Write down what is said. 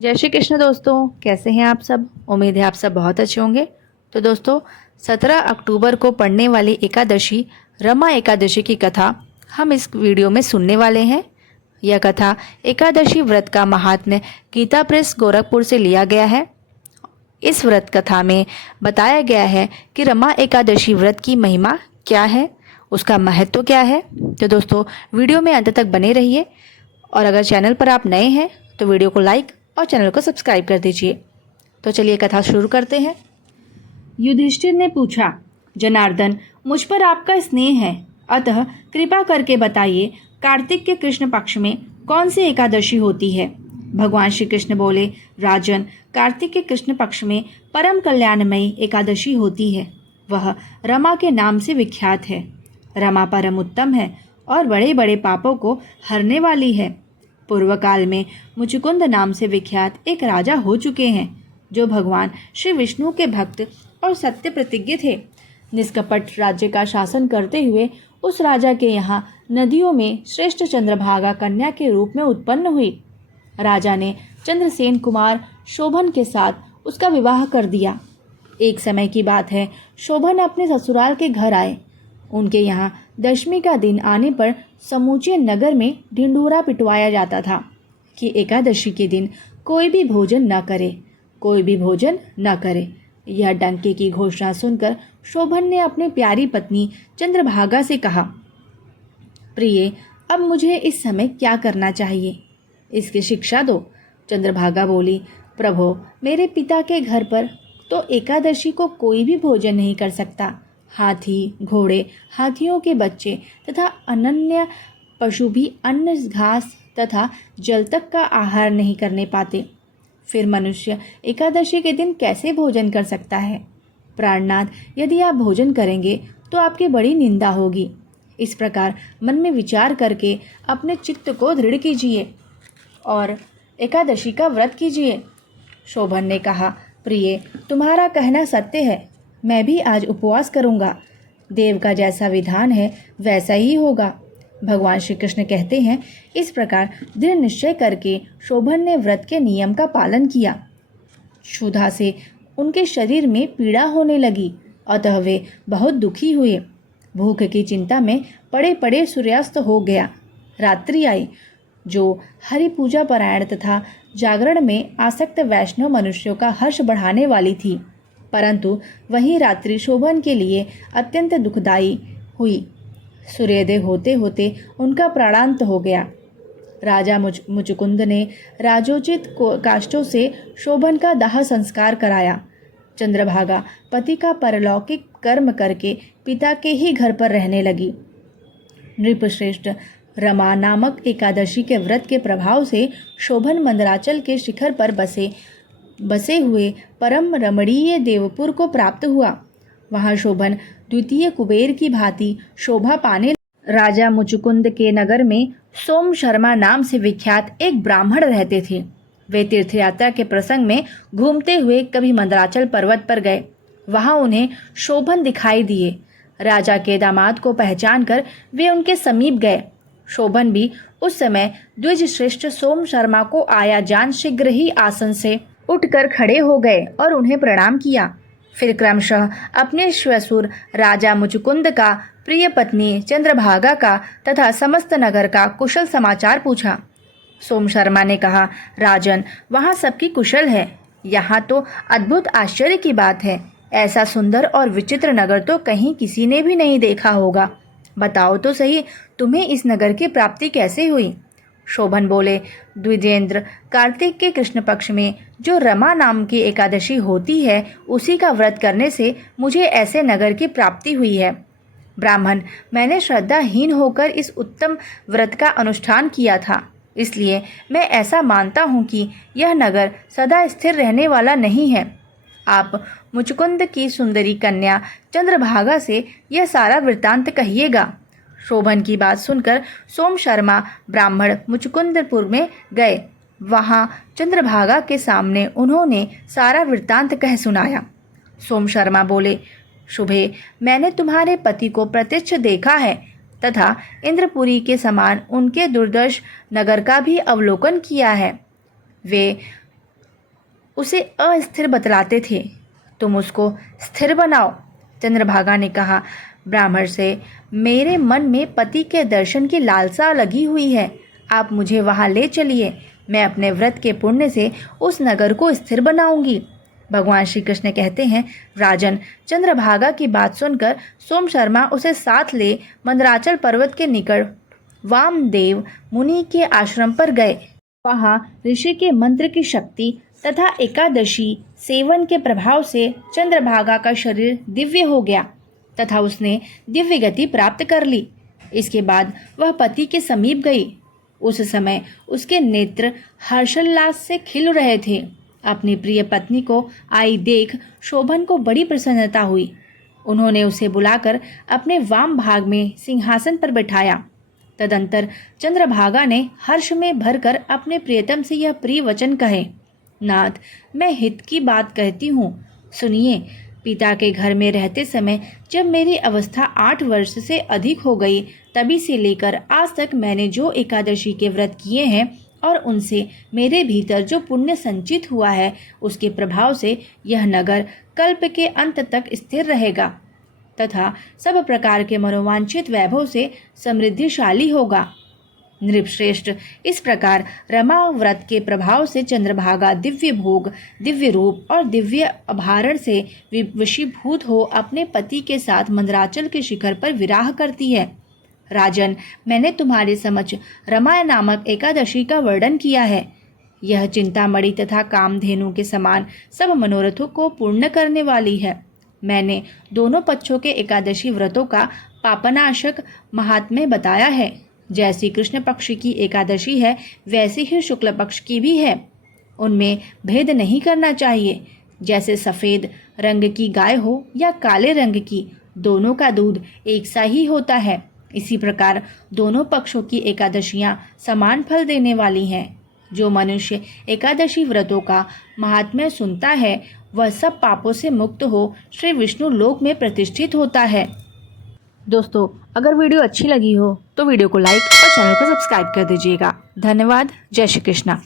जय श्री कृष्ण दोस्तों, कैसे हैं आप सब। उम्मीद है आप सब बहुत अच्छे होंगे। तो दोस्तों 17 अक्टूबर को पड़ने वाली एकादशी रमा एकादशी की कथा हम इस वीडियो में सुनने वाले हैं। यह कथा एकादशी व्रत का महात्म्य गीता प्रेस गोरखपुर से लिया गया है। इस व्रत कथा में बताया गया है कि रमा एकादशी व्रत की महिमा क्या है, उसका महत्व क्या है। तो दोस्तों वीडियो में अंत तक बने रहिए और अगर चैनल पर आप नए हैं तो वीडियो को लाइक और चैनल को सब्सक्राइब कर दीजिए। तो चलिए कथा शुरू करते हैं। युधिष्ठिर ने पूछा, जनार्दन मुझ पर आपका स्नेह है, अतः कृपा करके बताइए कार्तिक के कृष्ण पक्ष में कौन सी एकादशी होती है। भगवान श्री कृष्ण बोले, राजन कार्तिक के कृष्ण पक्ष में परम कल्याणमयी एकादशी होती है। वह रमा के नाम से विख्यात है। रमा परम उत्तम है और बड़े बड़े पापों को हरने वाली है। पूर्व काल में मुचुकुंद नाम से विख्यात एक राजा हो चुके हैं, जो भगवान श्री विष्णु के भक्त और सत्य प्रतिज्ञ थे। निष्कपट राज्य का शासन करते हुए उस राजा के यहाँ नदियों में श्रेष्ठ चंद्रभागा कन्या के रूप में उत्पन्न हुई। राजा ने चंद्रसेन कुमार शोभन के साथ उसका विवाह कर दिया। एक समय की बात है, शोभन अपने ससुराल के घर आए। उनके यहाँ दशमी का दिन आने पर समूचे नगर में ढिंढोरा पिटवाया जाता था कि एकादशी के दिन कोई भी भोजन न करे, कोई भी भोजन न करे। यह डंके की घोषणा सुनकर शोभन ने अपनी प्यारी पत्नी चंद्रभागा से कहा, प्रिय अब मुझे इस समय क्या करना चाहिए, इसकी शिक्षा दो। चंद्रभागा बोली, प्रभो मेरे पिता के घर पर तो एकादशी को कोई भी भोजन नहीं कर सकता। हाथी, घोड़े, हाथियों के बच्चे तथा अन्य पशु भी अन्न, घास तथा जल तक का आहार नहीं करने पाते। फिर मनुष्य एकादशी के दिन कैसे भोजन कर सकता है। प्राणनाथ, यदि आप भोजन करेंगे तो आपकी बड़ी निंदा होगी। इस प्रकार मन में विचार करके अपने चित्त को दृढ़ कीजिए और एकादशी का व्रत कीजिए। शोभन ने कहा, प्रिय तुम्हारा कहना सत्य है, मैं भी आज उपवास करूंगा। देव का जैसा विधान है वैसा ही होगा। भगवान श्री कृष्ण कहते हैं, इस प्रकार दृढ़ निश्चय करके शोभन ने व्रत के नियम का पालन किया। क्षुधा से उनके शरीर में पीड़ा होने लगी, अतः वे बहुत दुखी हुए। भूख की चिंता में पड़े पड़े सूर्यास्त हो गया। रात्रि आई, जो हरि पूजा परायण तथा जागरण में आसक्त वैष्णव मनुष्यों का हर्ष बढ़ाने वाली थी, परंतु वही रात्रि शोभन के लिए अत्यंत दुखदायी हुई। सूर्योदय होते होते उनका प्राणांत हो गया। राजा मुचुकुंद ने राजोचित काष्ठों से शोभन का दाह संस्कार कराया। चंद्रभागा पति का परलौकिक कर्म करके पिता के ही घर पर रहने लगी। नृपश्रेष्ठ रमा नामक एकादशी के व्रत के प्रभाव से शोभन मंदराचल के शिखर पर बसे हुए परम रमणीय देवपुर को प्राप्त हुआ। वहां शोभन द्वितीय कुबेर की भांति शोभा पाने। राजा मुचुकुंद के नगर में सोम शर्मा नाम से विख्यात एक ब्राह्मण रहते थे। वे तीर्थयात्रा के प्रसंग में घूमते हुए कभी मंदराचल पर्वत पर गए। वहां उन्हें शोभन दिखाई दिए। राजा के दामाद को पहचान कर वे उनके समीप गए। शोभन भी उस समय द्विज श्रेष्ठ सोम शर्मा को आया जान शीघ्र ही आसन से उठकर खड़े हो गए और उन्हें प्रणाम किया। फिर क्रमशः अपने श्वशुर राजा मुचुकुंद का, प्रिय पत्नी चंद्रभागा का तथा समस्त नगर का कुशल समाचार पूछा। सोम शर्मा ने कहा, राजन वहाँ सबकी कुशल है। यहाँ तो अद्भुत आश्चर्य की बात है। ऐसा सुंदर और विचित्र नगर तो कहीं किसी ने भी नहीं देखा होगा। बताओ तो सही, तुम्हें इस नगर की प्राप्ति कैसे हुई। शोभन बोले, द्विजेंद्र कार्तिक के कृष्ण पक्ष में जो रमा नाम की एकादशी होती है, उसी का व्रत करने से मुझे ऐसे नगर की प्राप्ति हुई है। ब्राह्मण, मैंने श्रद्धाहीन होकर इस उत्तम व्रत का अनुष्ठान किया था, इसलिए मैं ऐसा मानता हूँ कि यह नगर सदा स्थिर रहने वाला नहीं है। आप मुचुकुंद की सुंदरी कन्या चंद्रभागा से यह सारा वृत्तांत कहिएगा। शोभन की बात सुनकर सोम शर्मा ब्राह्मण मुचुकुंदपुर में गए। वहां चंद्रभागा के सामने उन्होंने सारा वृत्तांत कह सुनाया। सोम शर्मा बोले, शुभे, मैंने तुम्हारे पति को प्रत्यक्ष देखा है तथा इंद्रपुरी के समान उनके दुर्दर्श नगर का भी अवलोकन किया है। वे उसे अस्थिर बतलाते थे। तुम उसको स्थिर बनाओ। चंद्रभागा ने कहा ब्राह्मण से, मेरे मन में पति के दर्शन की लालसा लगी हुई है। आप मुझे वहाँ ले चलिए। मैं अपने व्रत के पुण्य से उस नगर को स्थिर बनाऊंगी। भगवान श्री कृष्ण कहते हैं, राजन, चंद्रभागा की बात सुनकर सोम शर्मा उसे साथ ले मंदराचल पर्वत के निकट वामदेव मुनि के आश्रम पर गए। वहाँ ऋषि के मंत्र की शक्ति तथा एकादशी सेवन के प्रभाव से चंद्रभागा का शरीर दिव्य हो गया तथा उसने दिव्य गति प्राप्त कर ली। इसके बाद वह पति के समीप गई। उस समय उसके नेत्र हर्षोल्लास से खिल रहे थे। अपनी प्रिय पत्नी को आई देख शोभन को बड़ी प्रसन्नता हुई। उन्होंने उसे बुलाकर अपने वाम भाग में सिंहासन पर बैठाया। तदंतर चंद्रभागा ने हर्ष में भरकर अपने प्रियतम से यह प्रिय वचन कहे, नाथ, मैं हित की बात कहती हूँ, सुनिए। पिता के घर में रहते समय जब मेरी अवस्था 8 वर्ष से अधिक हो गई, तभी से लेकर आज तक मैंने जो एकादशी के व्रत किए हैं और उनसे मेरे भीतर जो पुण्य संचित हुआ है, उसके प्रभाव से यह नगर कल्प के अंत तक स्थिर रहेगा तथा सब प्रकार के मनोवांछित वैभव से समृद्धिशाली होगा। नृपश्रेष्ठ, इस प्रकार रमा व्रत के प्रभाव से चंद्रभागा दिव्य भोग, दिव्य रूप और दिव्य आभरण से वशीभूत हो अपने पति के साथ मंदराचल के शिखर पर विराह करती है। राजन, मैंने तुम्हारे समक्ष रमा नामक एकादशी का वर्णन किया है। यह चिंतामणि तथा कामधेनु के समान सब मनोरथों को पूर्ण करने वाली है। मैंने दोनों पक्षों के एकादशी व्रतों का पापनाशक महात्म्य बताया है। जैसी कृष्ण पक्ष की एकादशी है, वैसी ही शुक्ल पक्ष की भी है। उनमें भेद नहीं करना चाहिए। जैसे सफ़ेद रंग की गाय हो या काले रंग की, दोनों का दूध एक सा ही होता है। इसी प्रकार दोनों पक्षों की एकादशियां समान फल देने वाली हैं। जो मनुष्य एकादशी व्रतों का महात्म्य सुनता है, वह सब पापों से मुक्त हो श्री विष्णु लोक में प्रतिष्ठित होता है। दोस्तों, अगर वीडियो अच्छी लगी हो तो वीडियो को लाइक और चैनल को सब्सक्राइब कर दीजिएगा। धन्यवाद। जय श्री कृष्णा।